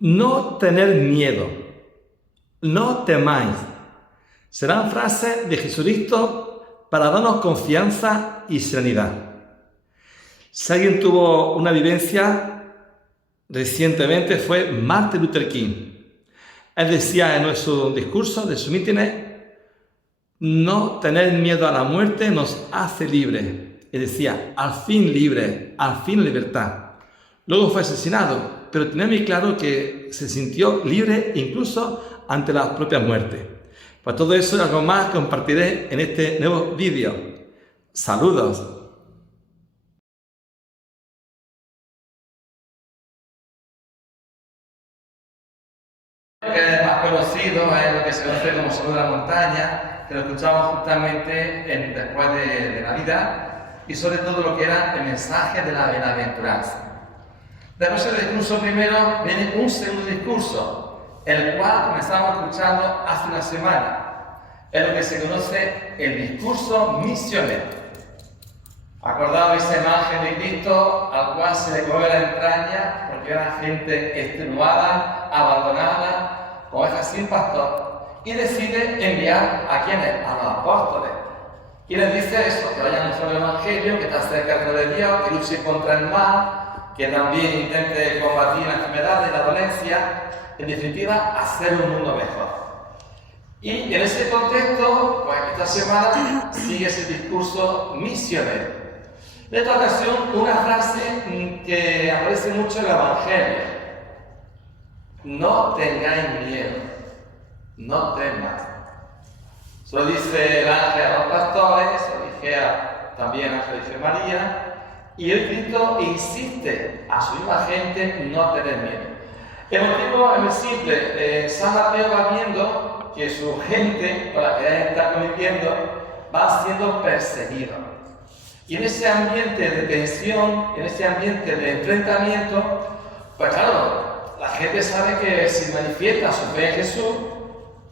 No tener miedo, no temáis. Serán frases de Jesucristo para darnos confianza y serenidad. Si alguien tuvo una vivencia recientemente fue Martin Luther King. Él decía en su discurso de su mítines: no tener miedo a la muerte nos hace libres. Y decía, al fin libre, al fin libertad. Luego fue asesinado, pero tenía muy claro que se sintió libre incluso ante la propia muerte. Pues todo eso y algo más compartiré en este nuevo vídeo. ¡Saludos! Que es más conocido es lo que se conoce como Sermón de la Montaña, que lo escuchamos justamente después de Navidad, y sobre todo lo que era el mensaje de la bienaventuranza. Después del discurso primero viene un segundo discurso, el cual comenzamos escuchando hace una semana. Es lo que se conoce el discurso misionero. Acordaos esa imagen de Cristo al cual se le mueve la entraña porque era gente extenuada, abandonada, ovejas sin pastor, y decide enviar a quienes, a los apóstoles. Y les dice eso, que vayan a anunciar el Evangelio, que está cerca de Dios, que luche contra el mal, que también intente combatir la enfermedad y la dolencia, en definitiva, hacer un mundo mejor. Y en ese contexto, pues esta semana sigue ese discurso misionero. En esta ocasión, una frase que aparece mucho en el Evangelio: no tengáis miedo, no temas. Se lo dice el ángel a los pastores, se lo dije también a María, y hoy Cristo insiste a su misma gente no tener miedo. El motivo es muy simple. San Mateo va viendo que su gente con la que él está conviviendo va siendo perseguido. Y en ese ambiente de tensión, en ese ambiente de enfrentamiento, pues claro, la gente sabe que si manifiesta su fe en Jesús,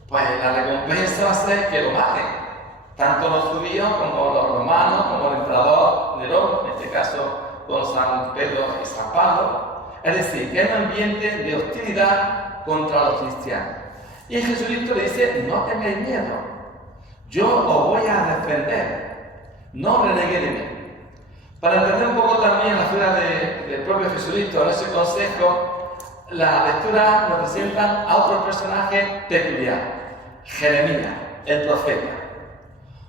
pues la recompensa va a ser que lo maten. Tanto los judíos como los romanos, como el emperador Nerón, en este caso con San Pedro y San Pablo. Es decir, que hay un ambiente de hostilidad contra los cristianos. Y Jesucristo le dice: no tengáis miedo, yo os voy a defender. No renegué de mí. Para entender un poco también la figura del propio Jesucristo en ese consejo, la lectura nos presenta a otro personaje peculiar, Jeremías, el profeta.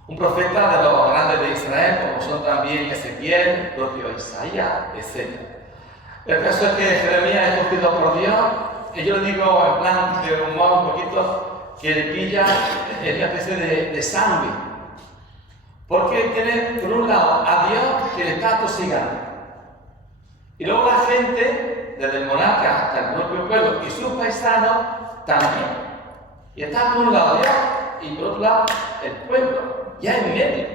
Un profeta de los grandes de Israel, como son también Ezequiel, el propio Isaías, etc. El caso es que Jeremías es escogido por Dios, y yo le digo en plan de humor un poquito, que le pilla en una especie de sándwich. Porque tiene, por un lado, a Dios que le está atosigando. Y luego la gente, desde el monarca hasta el propio pueblo y sus paisanos, también. Y está por un lado Dios y por otro lado el pueblo, ya en medio.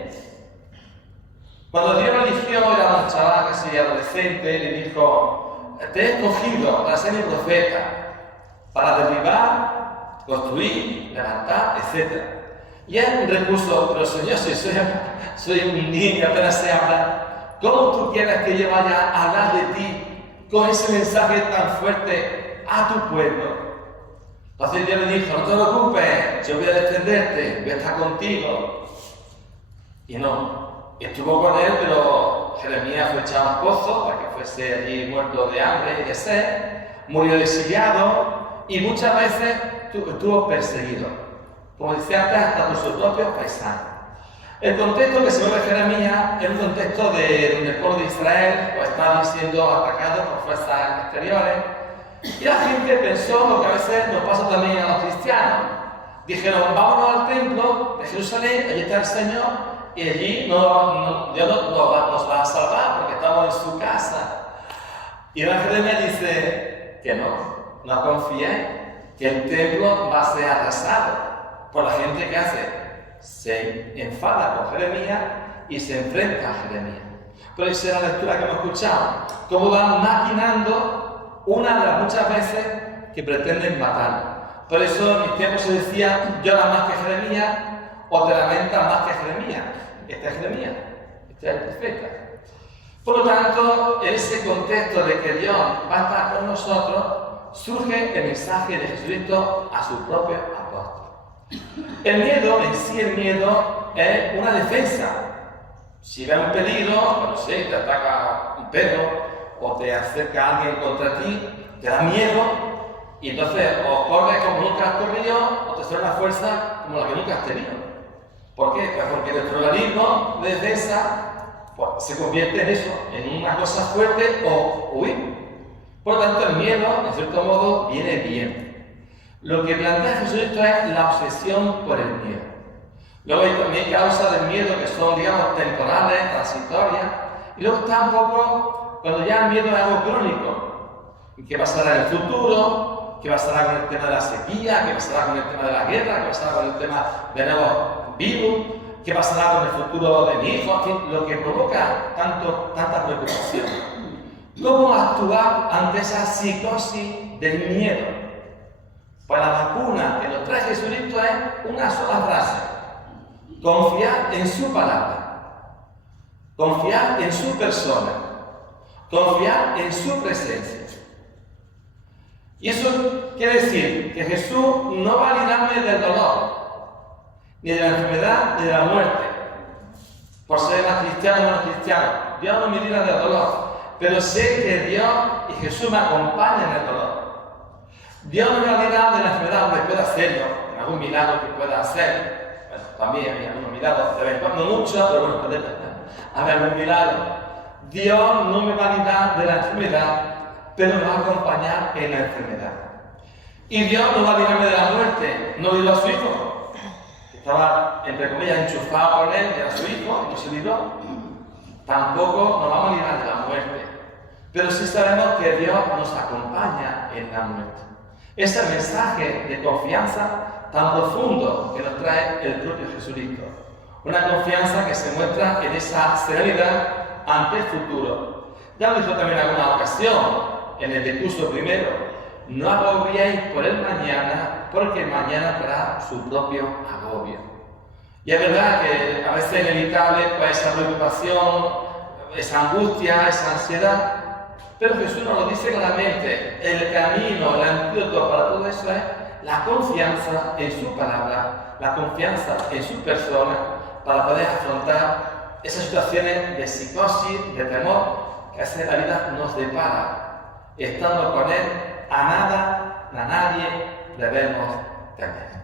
Cuando Dios lo eligió, era un chaval casi adolescente, le dijo: te he escogido para ser mi profeta, para derribar, construir, levantar, etc. Y es un recurso: pero Señor, si soy un niño, apenas sé hablar, ¿cómo tú quieres que yo vaya a hablar de ti con ese mensaje tan fuerte a tu pueblo? Entonces Dios le dijo: no te preocupes, yo voy a defenderte, voy a estar contigo. Y no, estuvo con él, pero Jeremías fue echado a un pozo para que fuese allí muerto de hambre y de sed, murió exiliado y muchas veces estuvo perseguido, como decía antes, hasta por sus propios paisanos. El contexto que se ve de Jeremías es un contexto donde el pueblo de Israel pues, estaba siendo atacado por fuerzas exteriores, y la gente pensó lo que a veces nos pasa también a los cristianos. Dijeron: vámonos al templo de Jerusalén, allí está el Señor, y allí Dios nos va a salvar porque estamos en su casa. Y el Jeremías dice que no confíen, que el templo va a ser arrasado por la gente que hace. Se enfada con Jeremías y se enfrenta a Jeremías. Pero esa es la lectura que hemos escuchado. Cómo van maquinando una de las muchas veces que pretenden matarlo. Por eso en mis tiempos se decía: llora más que Jeremías o te lamentas más que Jeremías. Este es Jeremías, este es el profeta. Por lo tanto, en ese contexto de que Dios va a estar con nosotros, surge el mensaje de Jesucristo a su propio apóstol. El miedo, en sí el miedo, es una defensa. Si ves un peligro, no sé, te ataca un perro o te acerca alguien contra ti, te da miedo y entonces o corres como nunca has corrido o te sale una fuerza como la que nunca has tenido. ¿Por qué? Pues porque nuestro organismo de defensa pues, se convierte en eso, en una cosa fuerte o huir. Por lo tanto, el miedo, en cierto modo, viene bien. Lo que plantea Jesucristo es la obsesión por el miedo. Luego hay también causas del miedo que son, digamos, temporales, transitorias. Y luego está un poco cuando ya el miedo es algo crónico. ¿Qué pasará en el futuro? ¿Qué pasará con el tema de la sequía? ¿Qué pasará con el tema de la guerra? ¿Qué pasará con el tema de nuevos virus? ¿Qué pasará con el futuro de mi hijo? En fin, lo que provoca tanta preocupación. ¿Cómo actuar ante esa psicosis del miedo? Pues la vacuna que nos trae Jesucristo es una sola frase. Confiar en su palabra. Confiar en su persona. Confiar en su presencia. Y eso quiere decir que Jesús no va a librarme del dolor, ni de la enfermedad, ni de la muerte. Por ser más cristiano o menos cristiano. Dios no me libra del dolor. Pero sé que Dios y Jesús me acompañan en el dolor. Dios no me va a librar de la enfermedad, aunque pueda hacerlo, en algún milagro que pueda hacer. Bueno, también hay algunos milagros, de vez en cuando, no mucho, pero bueno, puede haber algún milagro. Dios no me va a librar de la enfermedad, pero me va a acompañar en la enfermedad. Y Dios no va a librarme de la muerte, no libró a su hijo, que estaba, entre comillas, enchufado con él, era su hijo, y no se libró. Tampoco nos vamos a librar de la muerte, pero sí sabemos que Dios nos acompaña en la muerte. Ese mensaje de confianza tan profundo que nos trae el propio Jesucristo. Una confianza que se muestra en esa serenidad ante el futuro. Ya lo dijo también en alguna ocasión, en el discurso primero, no agobiéis por el mañana, porque el mañana traerá su propio agobio. Y es verdad que a veces es inevitable pues, esa preocupación, esa angustia, esa ansiedad, pero Jesús nos lo dice claramente. El camino, el antídoto para todo eso es la confianza en su palabra, la confianza en su persona, para poder afrontar esas situaciones de psicosis, de temor, que a veces la vida nos depara. Estando con Él, a nada, a nadie debemos temer.